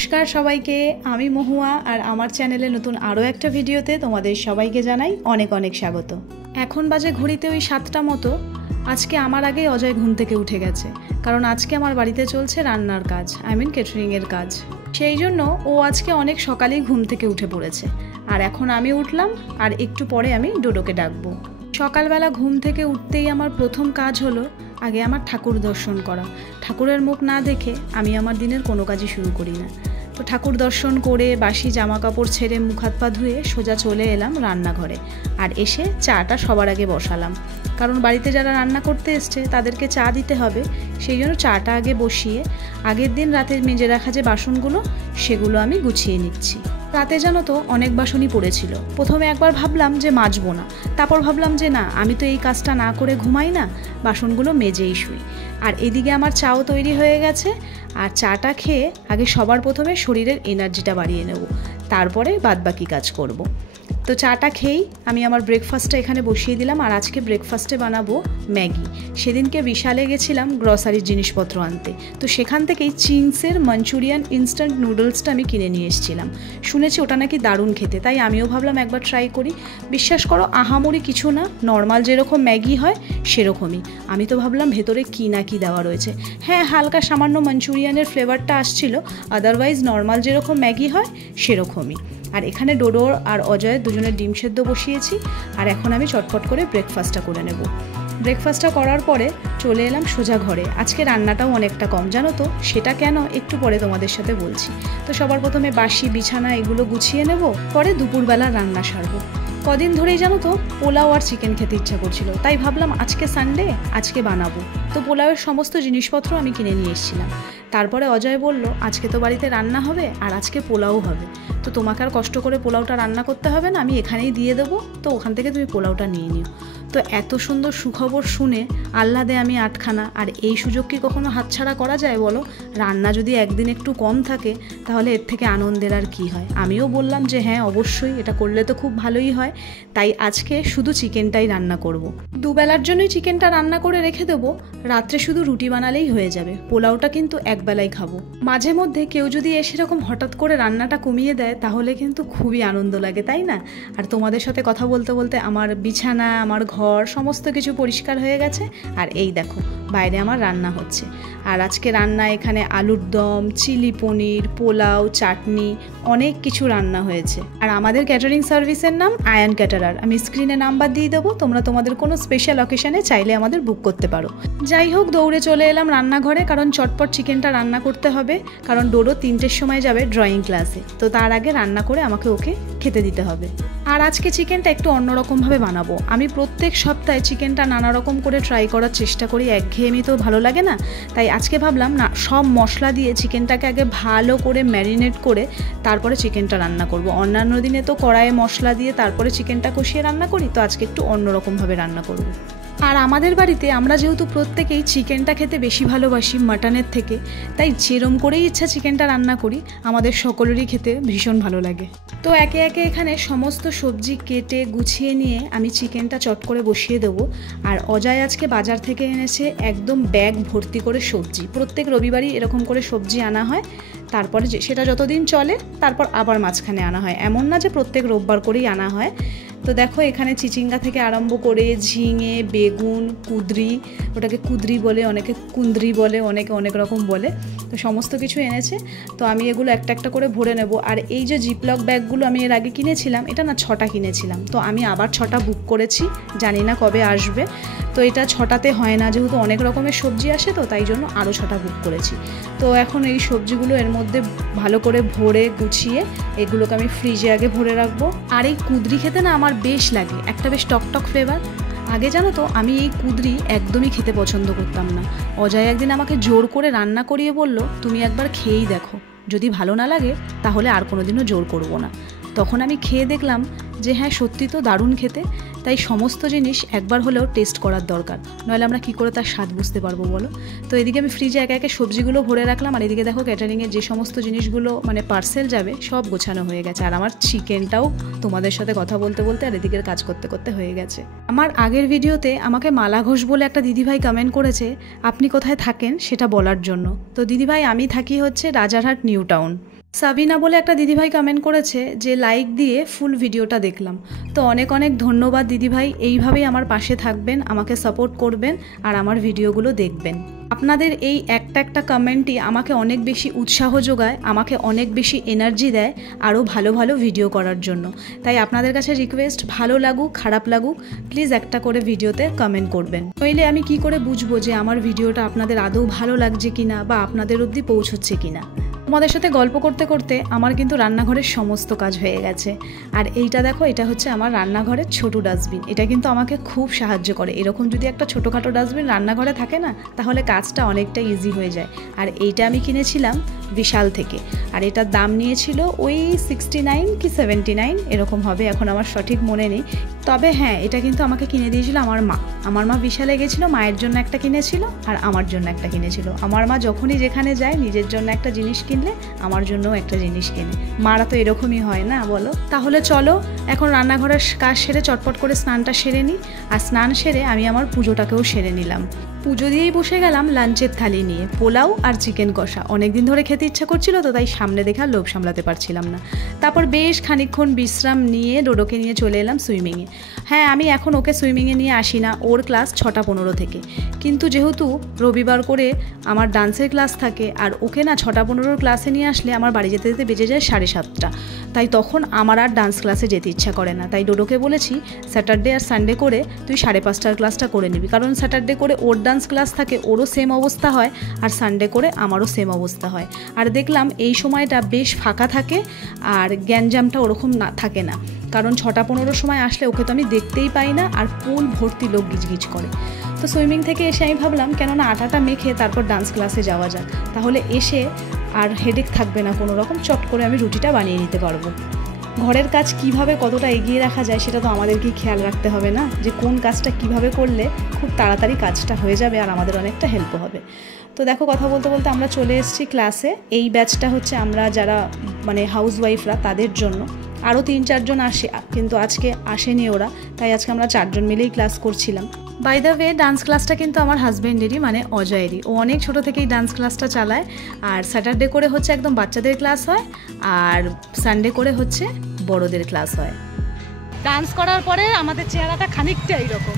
নমস্কার সবাইকে, আমি মহুয়া আর আমার চ্যানেলে নতুন আরও একটা ভিডিওতে তোমাদের সবাইকে জানাই অনেক অনেক স্বাগত। এখন বাজে ঘড়িতে ওই 7টা মতো। আজকে আমার আগেই অজয় ঘুম থেকে উঠে গেছে, কারণ আজকে আমার বাড়িতে চলছে রান্নার কাজ, কেটারিংয়ের কাজ। সেই জন্য ও আজকে অনেক সকালেই ঘুম থেকে উঠে পড়েছে। আর এখন আমি উঠলাম আর একটু পরে আমি ডোডোকে ডাকবো। সকালবেলা ঘুম থেকে উঠতেই আমার প্রথম কাজ হলো আগে আমার ঠাকুর দর্শন করা। ঠাকুরের মুখ না দেখে আমি আমার দিনের কোনো কাজই শুরু করি না। তো ঠাকুর দর্শন করে বাসি জামা কাপড় ছেড়ে মুখ হাত পা ধুয়ে সোজা চলে এলাম রান্নাঘরে। আর এসে চাটা সবার আগে বসালাম, কারণ বাড়িতে যারা রান্না করতে এসছে তাদেরকে চা দিতে হবে। সেই জন্য চাটা আগে বসিয়ে আগের দিন রাতে মেজে রাখা যে বাসনগুলো সেগুলো আমি গুছিয়ে নিচ্ছি। রাতে জানো তো অনেক বাসনই পড়েছিল। প্রথমে একবার ভাবলাম যে মাজবো না, তারপর ভাবলাম যে না, আমি তো এই কাজটা না করে ঘুমাই না, বাসনগুলো মেজেই শুই। আর এদিকে আমার চাও তৈরি হয়ে গেছে। আর চাটা খেয়ে আগে সবার প্রথমে শরীরের এনার্জিটা বাড়িয়ে নেব, তারপরে বাদবাকি কাজ করব। তো চাটা খেয়েই আমি আমার ব্রেকফাস্টটা এখানে বসিয়ে দিলাম। আর আজকে ব্রেকফাস্টে বানাবো ম্যাগি। সেদিনকে বিশালে গেছিলাম গ্রসারির জিনিসপত্র আনতে, তো সেখান থেকেই চিংসের মাঞ্চুরিয়ান ইনস্ট্যান্ট নুডলসটা আমি কিনে নিয়ে এসেছিলাম। শুনেছি ওটা নাকি দারুণ খেতে, তাই আমিও ভাবলাম একবার ট্রাই করি। বিশ্বাস করো, আহামরি কিছু না, নর্মাল যেরকম ম্যাগি হয় সেরকমই। আমি তো ভাবলাম ভেতরে কী না কী দেওয়া রয়েছে। হ্যাঁ, হালকা সামান্য মাঞ্চুরিয়ানের ফ্লেভারটা আসছিল, আদারওয়াইজ নর্মাল যেরকম ম্যাগি হয় সেরকমই। আর এখানে ডোডো আর অজয়ের দুজনের ডিম সেদ্ধ বসিয়েছি। আর এখন আমি চটপট করে ব্রেকফাস্টটা করে নেব। ব্রেকফাস্টটা করার পরে চলে এলাম সোজা ঘরে। আজকে রান্নাটাও অনেকটা কম, জানো তো সেটা কেন একটু পরে তোমাদের সাথে বলছি। তো সবার প্রথমে বাসি বিছানা এগুলো গুছিয়ে নেব, পরে দুপুরবেলা রান্না সারবো। কদিন ধরেই জানো তো পোলাও আর চিকেন খেতে ইচ্ছা করছিল, তাই ভাবলাম আজকে সানডে, আজকে বানাবো। তো পোলাওয়ের সমস্ত জিনিসপত্র আমি কিনে নিয়ে এসেছিলাম। তারপরে অজয় বলল আজকে তো বাড়িতে রান্না হবে আর আজকে পোলাও হবে, তো তোমাকে আর কষ্ট করে পোলাওটা রান্না করতে হবে না, আমি এখানেই দিয়ে দেবো, তো ওখান থেকে তুমি পোলাওটা নিয়ে নিও। তো এত সুন্দর সুখবর শুনে আহ্লাদে আমি আটখানা। আর এই সুযোগ কি কখনো হাতছাড়া করা যায় বলো? রান্না যদি একদিন একটু কম থাকে তাহলে এর থেকে আনন্দের আর কি হয়। আমিও বললাম যে হ্যাঁ অবশ্যই, এটা করলে তো খুব ভালোই হয়। তাই আজকে শুধু চিকেনটাই রান্না করব। দুবেলার জন্যই চিকেনটা রান্না করে রেখে দেবো, রাত্রে শুধু রুটি বানালেই হয়ে যাবে। পোলাওটা কিন্তু একবেলাই খাবো। মাঝে মধ্যে কেউ যদি এসে এরকম হঠাৎ করে রান্নাটা কমিয়ে দেয় তাহলে কিন্তু খুবই আনন্দ লাগে, তাই না? আর তোমাদের সাথে কথা বলতে বলতে আমার বিছানা, আমার ঘর সমস্ত কিছু পরিষ্কার হয়ে গেছে। আর এই দেখো বাইরে আমার রান্না হচ্ছে। আর আজকে রান্না এখানে আলুর দম, চিলি পনির, পোলাও, চাটনি, অনেক কিছু রান্না হয়েছে। আর আমাদের ক্যাটারিং সার্ভিসের নাম আয়ান ক্যাটারার। আমি স্ক্রিনে নাম্বার দিয়ে দেবো, তোমরা তোমাদের কোনো স্পেশাল অকেশনে চাইলে আমাদের বুক করতে পারো। যাই হোক, দৌড়ে চলে এলাম রান্নাঘরে, কারণ চটপট চিকেনটা রান্না করতে হবে, কারণ ডোডো 3টের সময় যাবে ড্রয়িং ক্লাসে। তো তার আগে রান্না করে আমাকে ওকে খেতে দিতে হবে। আর আজকে চিকেনটা একটু অন্যরকমভাবে বানাবো। আমি প্রত্যেক সপ্তাহে চিকেনটা নানা রকম করে ট্রাই করার চেষ্টা করি, একঘেয়েমি তো ভালো লাগে না। তাই আজকে ভাবলাম না, সব মশলা দিয়ে চিকেনটাকে আগে ভালো করে ম্যারিনেট করে তারপরে চিকেনটা রান্না করব। অন্যান্য দিনে তো কড়াইয়ে মশলা দিয়ে তারপরে চিকেনটা কষিয়ে রান্না করি, তো আজকে একটু অন্যরকমভাবে রান্না করব। আর আমাদের বাড়িতে আমরা যেহেতু প্রত্যেকেই চিকেনটা খেতে বেশি ভালোবাসি মাটনের থেকে, তাই যেরম করেই ইচ্ছা চিকেনটা রান্না করি, আমাদের সকলেরই খেতে ভীষণ ভালো লাগে। তো একে একে এখানে সমস্ত সবজি কেটে গুছিয়ে নিয়ে আমি চিকেনটা চট করে বসিয়ে দেবো। আর অজয় আজকে বাজার থেকে এনেছে একদম ব্যাগ ভর্তি করে সবজি। প্রত্যেক রবিবারই এরকম করে সবজি আনা হয়, তারপরে সেটা যতদিন চলে তারপর আবার মাঝখানে আনা হয়, এমন না যে প্রত্যেক রোববার করেই আনা হয়। তো দেখো এখানে চিচিঙ্গা থেকে আরম্ভ করে ঝিঙে, বেগুন, কুঁদরি, ওটাকে কুঁদরি বলে, অনেকে কুন্দ্রি বলে, অনেকে অনেক রকম বলে, তো সমস্ত কিছু এনেছে। তো আমি এগুলো একটা একটা করে ভরে নেব। আর এই যে জিপলক ব্যাগগুলো আমি এর আগে কিনেছিলাম, এটা না 6টা কিনেছিলাম, তো আমি আবার 6টা বুক করেছি, জানি না কবে আসবে। তো এটা 6টাতে হয় না, যেহেতু অনেক রকমের সবজি আসে, তো তাই জন্য আরও 6টা বুক করেছি। তো এখন এই সবজিগুলো এর মধ্যে ভালো করে ভরে গুছিয়ে এগুলোকে আমি ফ্রিজে আগে ভরে রাখবো। আর এই কুঁদরি খেতে না আমার বেশ লাগে, একটা বেশ টকটক ফ্লেভার। আগে জানো তো আমি এই কুঁদরি একদমই খেতে পছন্দ করতাম না। অজয় একদিন আমাকে জোর করে রান্না করিয়ে বলল তুমি একবার খেয়েই দেখো, যদি ভালো না লাগে তাহলে আর কোনোদিনও জোর করবো না। তখন আমি খেয়ে দেখলাম যে হ্যাঁ সত্যি তো দারুণ খেতে। তাই সমস্ত জিনিস একবার হলেও টেস্ট করার দরকার, নইলে আমরা কী করে তার স্বাদ বুঝতে পারবো বলো। তো এদিকে আমি ফ্রিজে একে একে সবজিগুলো ভরে রাখলাম। আর এদিকে দেখো ক্যাটারিংয়ের যে সমস্ত জিনিসগুলো মানে পার্সেল যাবে সব গোছানো হয়ে গেছে। আর আমার চিকেনটাও তোমাদের সাথে কথা বলতে বলতে আর এদিকের কাজ করতে করতে হয়ে গেছে। আমার আগের ভিডিওতে আমাকে মালা ঘোষ বলে একটা দিদিভাই কমেন্ট করেছে আপনি কোথায় থাকেন সেটা বলার জন্য। তো দিদিভাই আমি থাকি হচ্ছে রাজারহাট নিউ টাউন। সাবিনা বলে একটা দিদিভাই কমেন্ট করেছে যে লাইক দিয়ে ফুল ভিডিওটা দেখলাম। তো অনেক অনেক ধন্যবাদ দিদিভাই, এইভাবেই আমার পাশে থাকবেন, আমাকে সাপোর্ট করবেন আর আমার ভিডিওগুলো দেখবেন। আপনাদের এই একটা কমেন্টই আমাকে অনেক বেশি উৎসাহ যোগায়, আমাকে অনেক বেশি এনার্জি দেয় আরও ভালো ভালো ভিডিও করার জন্য। তাই আপনাদের কাছে রিকোয়েস্ট, ভালো লাগুক খারাপ লাগুক প্লিজ একটা করে ভিডিওতে কমেন্ট করবেন। নইলে আমি কি করে বুঝবো যে আমার ভিডিওটা আপনাদের আদৌ ভালো লাগছে কিনা বা আপনাদের অবধি পৌঁছচ্ছে কিনা। তোমাদের সাথে গল্প করতে করতে আমার কিন্তু রান্নাঘরের সমস্ত কাজ হয়ে গেছে। আর এইটা দেখো, এটা হচ্ছে আমার রান্নাঘরের ছোট ডাস্টবিন। এটা কিন্তু আমাকে খুব সাহায্য করে। এরকম যদি একটা ছোটোখাটো ডাস্টবিন রান্নাঘরে থাকে না, তাহলে কাজটা অনেকটা ইজি হয়ে যায়। আর এইটা আমি কিনেছিলাম বিশাল থেকে, আর এটার দাম নিয়েছিল ওই 69 কি 79 এরকম হবে, এখন আমার সঠিক মনে নেই। তবে হ্যাঁ, এটা কিন্তু আমাকে কিনে দিয়েছিল আমার মা বিশালে গেছিলো, মায়ের জন্য একটা কিনেছিল আর আমার জন্য একটা কিনেছিল। আমার মা যখনই যেখানে যায় নিজের জন্য একটা জিনিস কিনলে আমার জন্যও একটা জিনিস কেনে। মারা তো এরকমই হয় না, বলো? তাহলে চলো এখন রান্নাঘরের কাজ সেরে চটপট করে স্নানটা সেরে নিই। আর স্নান সেরে আমি আমার পুজোটাকেও সেরে নিলাম। পুজো দিয়েই বসে গেলাম লাঞ্চের থালি নিয়ে, পোলাও আর চিকেন কষা। অনেকদিন ধরে খেতে ইচ্ছা করছিল, তো তাই সামনে দেখে আর লোভ সামলাতে পারছিলাম না। তারপর বেশ খানিকক্ষণ বিশ্রাম নিয়ে ডোডোকে নিয়ে চলে এলাম সুইমিংয়ে। হ্যাঁ, আমি এখন ওকে সুইমিংয়ে নিয়ে আসি না, ওর ক্লাস 6টা 15 থেকে। কিন্তু যেহেতু রবিবার করে আমার ডান্সের ক্লাস থাকে, আর ওকে না 6টা 15 ক্লাসে নিয়ে আসলে আমার বাড়ি যেতে যেতে বেজে যায় 7:30টা। তাই তখন আমার আর ডান্স ক্লাসে যেতে ইচ্ছা করে না। তাই ডোডোকে বলেছি স্যাটারডে আর সানডে করে তুই 5:30টার ক্লাসটা করে নিবি, কারণ স্যাটারডে করে ওর ডান্স ক্লাস থাকে, ওরও সেম অবস্থা হয়, আর সানডে করে আমারও সেম অবস্থা হয়। আর দেখলাম এই সময়টা বেশ ফাঁকা থাকে আর গ্যাঞ্জামটা ওরকম না থাকে না, কারণ 6টা 15 সময় আসলে ওকে তো আমি দেখতেই পাই না, আর পুল ভর্তি লোক গিজগিজ করে। তো সুইমিং থেকে এসে আমি ভাবলাম কেননা আটাটা মেখে তারপর ডান্স ক্লাসে যাওয়া যাক, তাহলে এসে আর হেডেক থাকবে না কোনো রকম, চট করে আমি রুটিটা বানিয়ে নিতে পারবো। ঘরের কাজ কিভাবে কতটা এগিয়ে রাখা যায় সেটা তো আমাদেরকেই খেয়াল রাখতে হবে না, যে কোন কাজটা কিভাবে করলে খুব তাড়াতাড়ি কাজটা হয়ে যাবে আর আমাদের অনেকটা হেল্প হবে। তো দেখো, কথা বলতে বলতে আমরা চলে এসেছি ক্লাসে। এই ব্যাচটা হচ্ছে আমরা যারা মানে হাউসওয়াইফরা তাদের জন্য। আরও 3-4 জন আসে, কিন্তু আজকে আসেনি ওরা, তাই আজকে আমরা 4 জন মিলেই ক্লাস করছিলাম। বাই দ্য ওয়ে, ডান্স ক্লাসটা কিন্তু আমার হাজব্যান্ডেরই, মানে অজয়েরই। ও অনেক ছোটো থেকেই ডান্স ক্লাসটা চালায়। আর স্যাটারডে করে হচ্ছে একদম বাচ্চাদের ক্লাস হয়, আর সানডে করে হচ্ছে বড়দের ক্লাস হয়। ডান্স করার পরে আমাদের চেহারাটা খানিকটা এইরকম।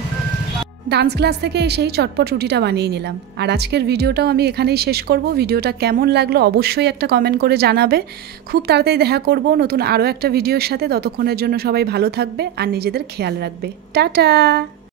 ডান্স ক্লাস থেকে এসেই চটপট রুটিটা বানিয়ে নিলাম। আর আজকের ভিডিওটাও আমি এখানেই শেষ করব। ভিডিওটা কেমন লাগলো অবশ্যই একটা কমেন্ট করে জানাবে। খুব তাড়াতাড়ি দেখা করব নতুন আরও একটা ভিডিওর সাথে। ততক্ষণের জন্য সবাই ভালো থাকবে আর নিজেদের খেয়াল রাখবে। টাটা।